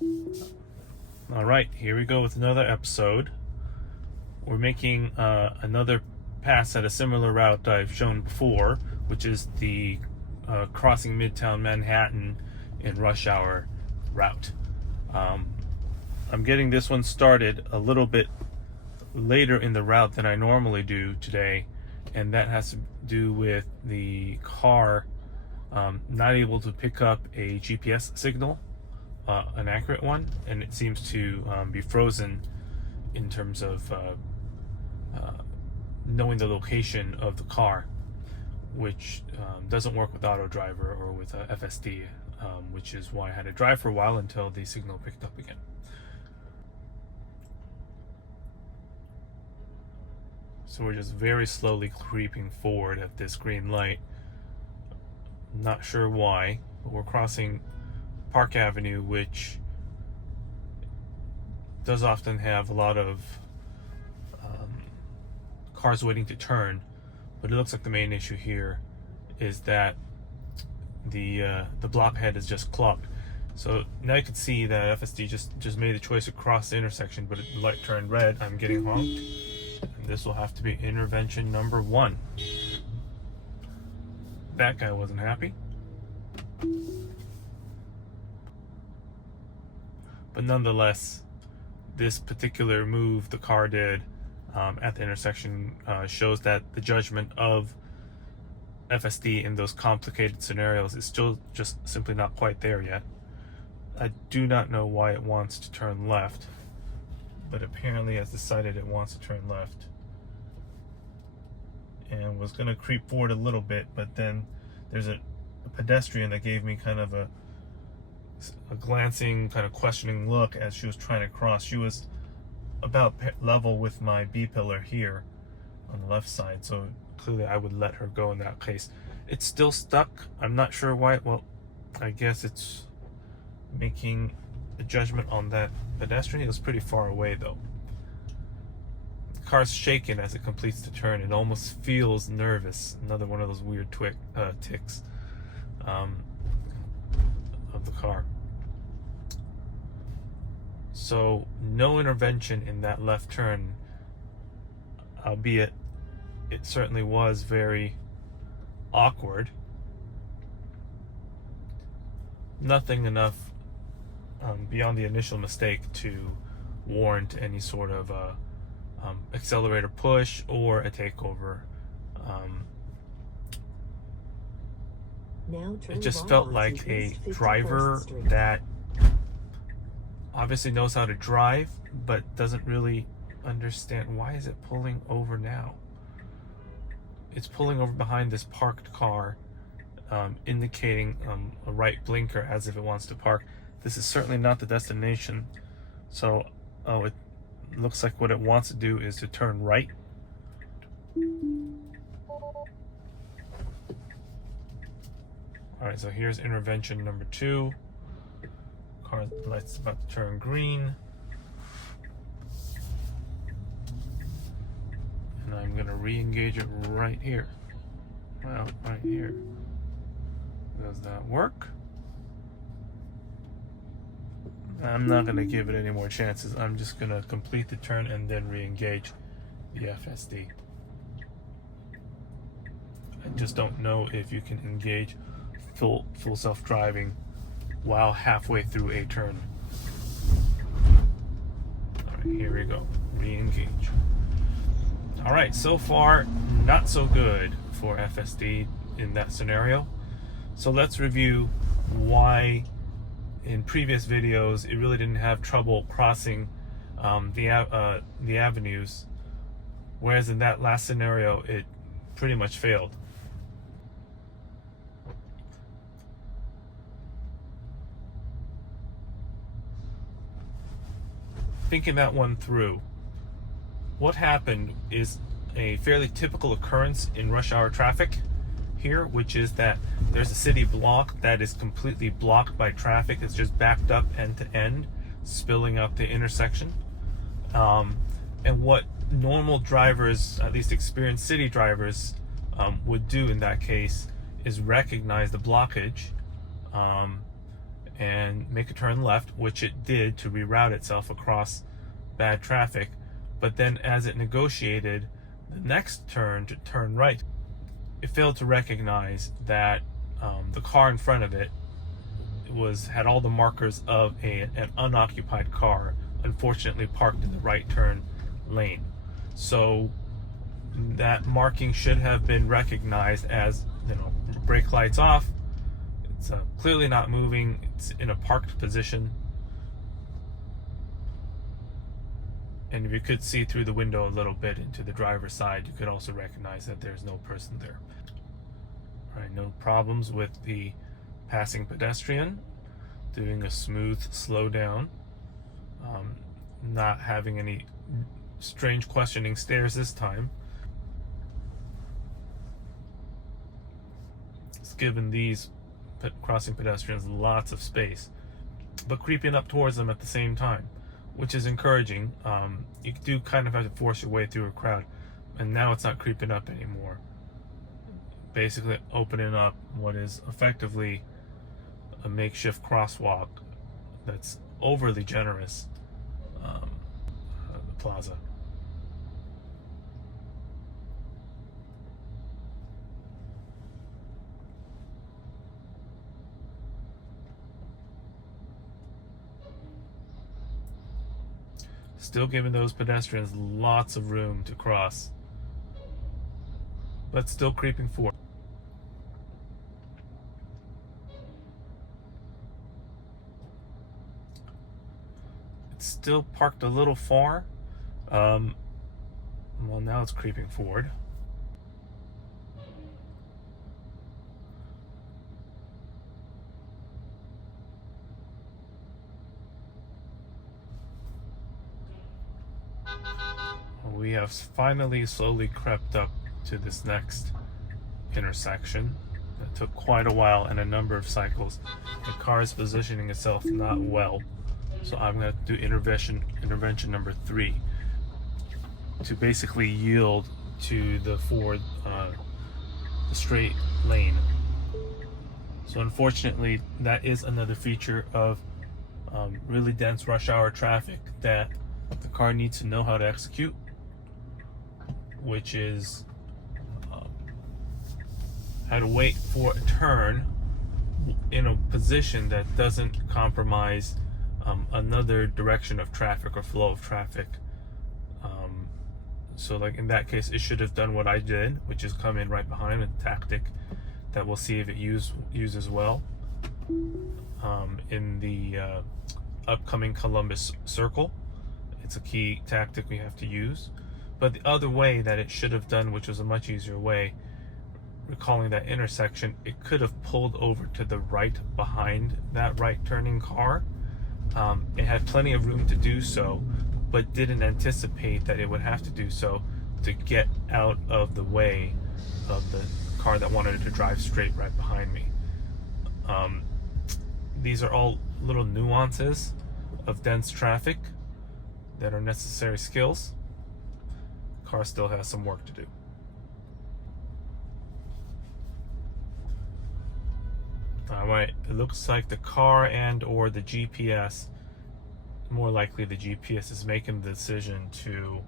All right, here we go with another episode. We're making another pass at a similar route I've shown before, which is the crossing Midtown Manhattan in rush hour route. I'm getting this one started a little bit later in the route than I normally do today, and that has to do with the car not able to pick up a GPS signal, an accurate one, and it seems to be frozen in terms of knowing the location of the car, which doesn't work with AutoDriver or with FSD, which is why I had to drive for a while until the signal picked up again. So we're just very slowly creeping forward at this green light. Not sure why, but we're crossing Park Avenue, which does often have a lot of cars waiting to turn, but it looks like the main issue here is that the blockhead is just clogged. So now you can see that FSD just made the choice to cross the intersection, but the light turned red. I'm getting honked, and this will have to be intervention number 1. That guy wasn't happy. But nonetheless, this particular move the car did at the intersection shows that the judgment of FSD in those complicated scenarios is still just simply not quite there yet. I do not know why it wants to turn left, but apparently has decided it wants to turn left and was going to creep forward a little bit, but then there's a pedestrian that gave me kind of a glancing, kind of questioning look as she was trying to cross. She was about level with my B pillar here on the left side, so clearly I would let her go in that case. It's still stuck. I'm not sure why. Well, I guess it's making a judgment on that pedestrian. It was pretty far away though. The car's shaking as it completes the turn. It almost feels nervous. Another one of those weird ticks of the car. So no intervention in that left turn, albeit it certainly was very awkward. Nothing enough beyond the initial mistake to warrant any sort of accelerator push or a takeover. It just felt like a driver that obviously knows how to drive, but doesn't really understand why is it pulling over now. It's pulling over behind this parked car, indicating a right blinker as if it wants to park. This is certainly not the destination, so it looks like what it wants to do is to turn right. Alright, so here's intervention number 2. Car light's about to turn green. And I'm going to re-engage it right here. Well, right here. Does that work? I'm not going to give it any more chances. I'm just going to complete the turn and then re-engage the FSD. I just don't know if you can engage full self-driving while halfway through a turn. Alright, here we go. Re-engage. Alright, so far not so good for FSD in that scenario. So let's review why in previous videos it really didn't have trouble crossing the avenues, whereas in that last scenario it pretty much failed. Thinking that one through, what happened is a fairly typical occurrence in rush hour traffic here, which is that there's a city block that is completely blocked by traffic. It's just backed up end to end, spilling out the intersection. And what normal drivers, at least experienced city drivers, would do in that case is recognize the blockage and make a turn left, which it did to reroute itself across bad traffic. But then as it negotiated the next turn to turn right, it failed to recognize that the car in front of it had all the markers of an unoccupied car, unfortunately parked in the right turn lane. So that marking should have been recognized as, brake lights off. It's clearly not moving. It's in a parked position. And if you could see through the window a little bit into the driver's side, you could also recognize that there's no person there. All right, no problems with the passing pedestrian, doing a smooth slow down, not having any strange questioning stares this time. It's given these crossing pedestrians lots of space, but creeping up towards them at the same time, which is encouraging. You do kind of have to force your way through a crowd, and now it's not creeping up anymore. Basically opening up what is effectively a makeshift crosswalk that's overly generous, the plaza. Still giving those pedestrians lots of room to cross, but still creeping forward. It's still parked a little far. Well, now it's creeping forward. We have finally slowly crept up to this next intersection. That took quite a while and a number of cycles. The car is positioning itself not well, so I'm going to do intervention number 3 to basically yield to the forward, the straight lane. So unfortunately, that is another feature of really dense rush hour traffic that the car needs to know how to execute, which is how to wait for a turn in a position that doesn't compromise another direction of traffic or flow of traffic. So like in that case, it should have done what I did, which is come in right behind, a tactic that we'll see if it uses well in the upcoming Columbus Circle. It's a key tactic we have to use. But the other way that it should have done, which was a much easier way, recalling that intersection, it could have pulled over to the right behind that right turning car. It had plenty of room to do so, but didn't anticipate that it would have to do so to get out of the way of the car that wanted to drive straight right behind me. These are all little nuances of dense traffic that are necessary skills. The car still has some work to do. Alright, it looks like the car and or the GPS, more likely the GPS, is making the decision to,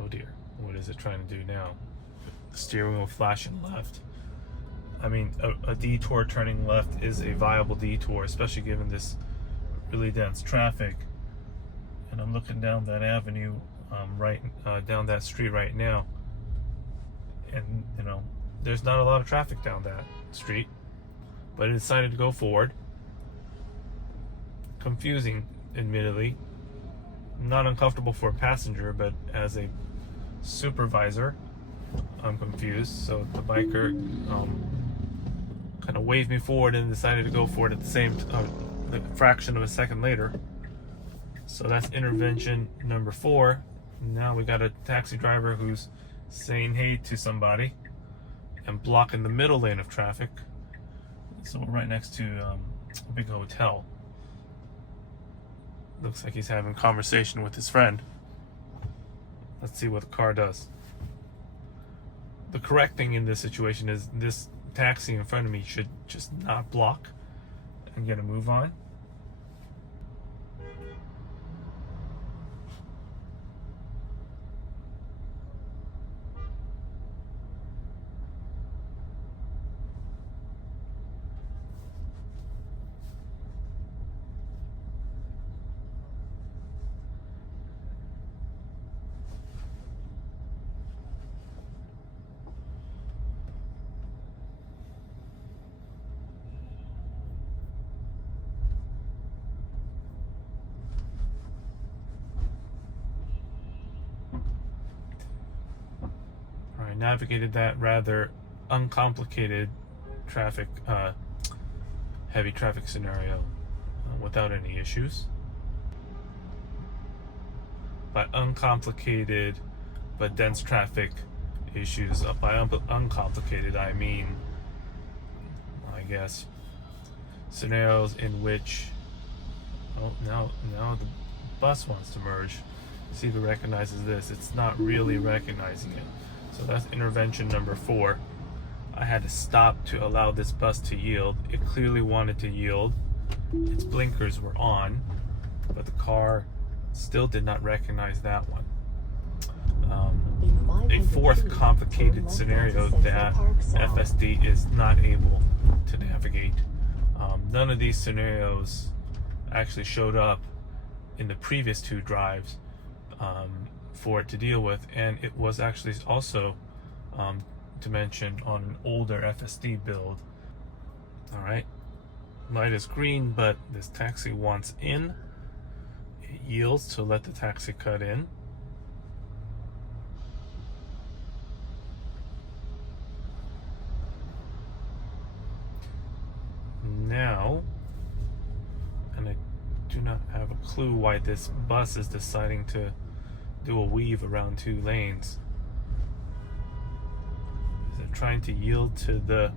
oh dear, what is it trying to do now? The steering wheel flashing left. I mean, a detour turning left is a viable detour, especially given this really dense traffic. And I'm looking down that avenue, down that street right now, and there's not a lot of traffic down that street, but it decided to go forward. Confusing, admittedly. Not uncomfortable for a passenger, but as a supervisor, I'm confused. So the biker kind of waved me forward and decided to go for it at the same the fraction of a second later. So that's intervention number 4. Now we got a taxi driver who's saying hey to somebody and blocking the middle lane of traffic. So we're right next to a big hotel. Looks like he's having a conversation with his friend. Let's see what the car does. The correct thing in this situation is this taxi in front of me should just not block and get a move on. I navigated that rather uncomplicated traffic, heavy traffic scenario without any issues. By uncomplicated but dense traffic issues, by uncomplicated I mean, I guess, scenarios in which, oh, now the bus wants to merge. See if it recognizes this. It's not really recognizing it. So that's intervention number 4. I had to stop to allow this bus to yield. It clearly wanted to yield. Its blinkers were on, but the car still did not recognize that one. A fourth complicated scenario that FSD is not able to navigate. None of these scenarios actually showed up in the previous 2 drives for it to deal with, and it was actually also dimensioned on an older FSD build. Alright, light is green, but this taxi wants in. It yields to let the taxi cut in. Now, and I do not have a clue why this bus is deciding to do a weave around 2 lanes. Is it trying to yield to the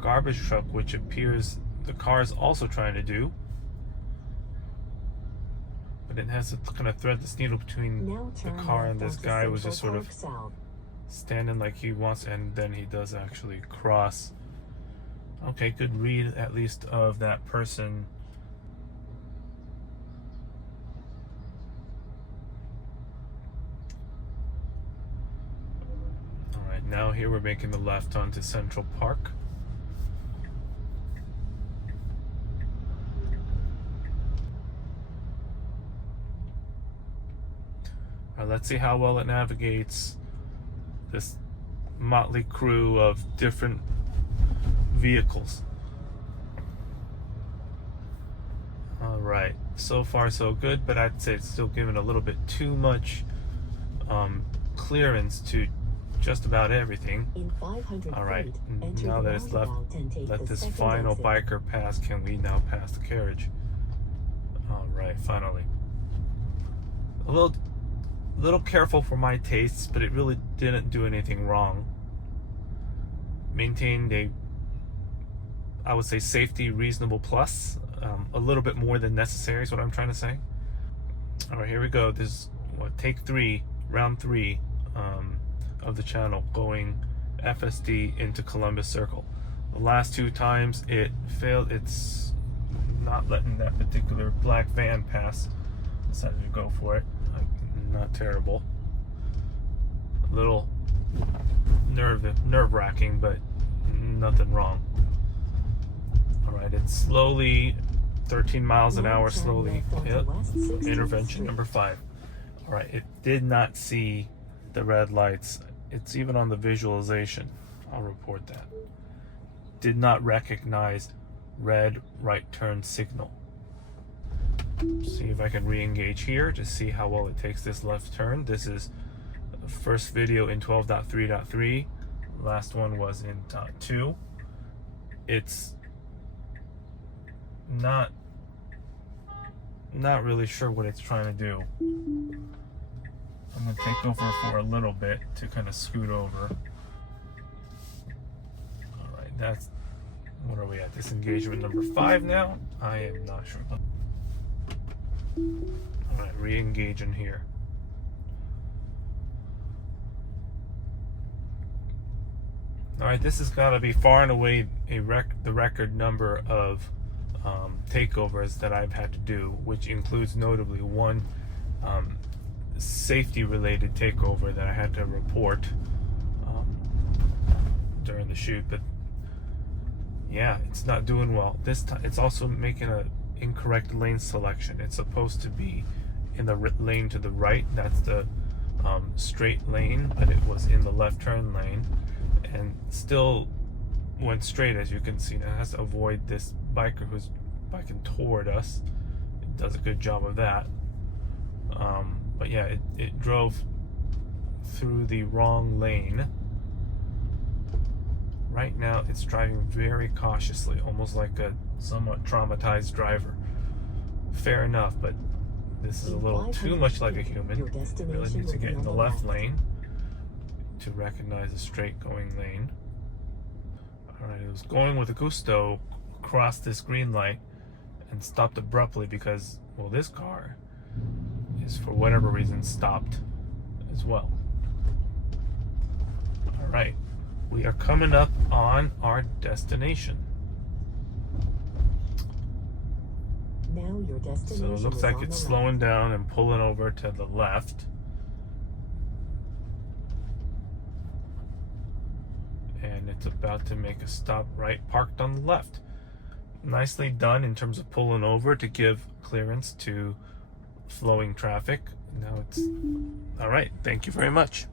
garbage truck, which appears the car is also trying to do? But it has to kind of thread this needle between the car and this guy who was just sort of standing like he wants, and then he does actually cross. Okay, good read at least of that person. Alright, now here we're making the left onto Central Park. Alright, let's see how well it navigates this motley crew of different vehicles. Alright, so far so good, but I'd say it's still giving a little bit too much clearance to just about everything. Alright, now that it's left, let this final biker pass. Can we now pass the carriage? Alright, finally. A little careful for my tastes, but it really didn't do anything wrong. Maintained a, I would say, safety reasonable plus. A little bit more than necessary is what I'm trying to say. Alright, here we go. This is take 3, round 3 of the channel, going FSD into Columbus Circle. The last 2 times it failed. It's not letting that particular black van pass. Decided to go for it. Not terrible. A little nerve-wracking, but nothing wrong. Alright, it's slowly 13 miles an hour slowly. Yep. Intervention number 5. Alright, it did not see the red lights. It's even on the visualization. I'll report that. Did not recognize red right turn signal. See if I can re-engage here to see how well it takes this left turn. This is the first video in 12.3.3. Last one was in .2. It's not really sure what it's trying to do. I'm going to take over for a little bit to kind of scoot over. Alright, that's, what are we at? Disengagement number 5 now? I am not sure. Alright, re-engage in here. Alright, this has got to be far and away the record number of takeovers that I've had to do, which includes notably one safety related takeover that I had to report during the shoot. But yeah, it's not doing well this time. It's also making a incorrect lane selection. It's supposed to be in the lane to the right. That's the straight lane, but it was in the left turn lane and still went straight, as you can see. Now it has to avoid this biker who's biking toward us. It does a good job of that. But yeah, it drove through the wrong lane. Right now it's driving very cautiously, almost like a somewhat traumatized driver. Fair enough, but this is a little too much like a human. It really needs to get in the left lane to recognize a straight going lane. Alright, it was going with a gusto, crossed this green light and stopped abruptly because, well, this car is, for whatever reason, stopped as well. Alright, we are coming up on our destination. Now your destination. So it looks like it's slowing down and pulling over to the left. And it's about to make a stop right, parked on the left. Nicely done in terms of pulling over to give clearance to flowing traffic. Now it's all right. Thank you very much.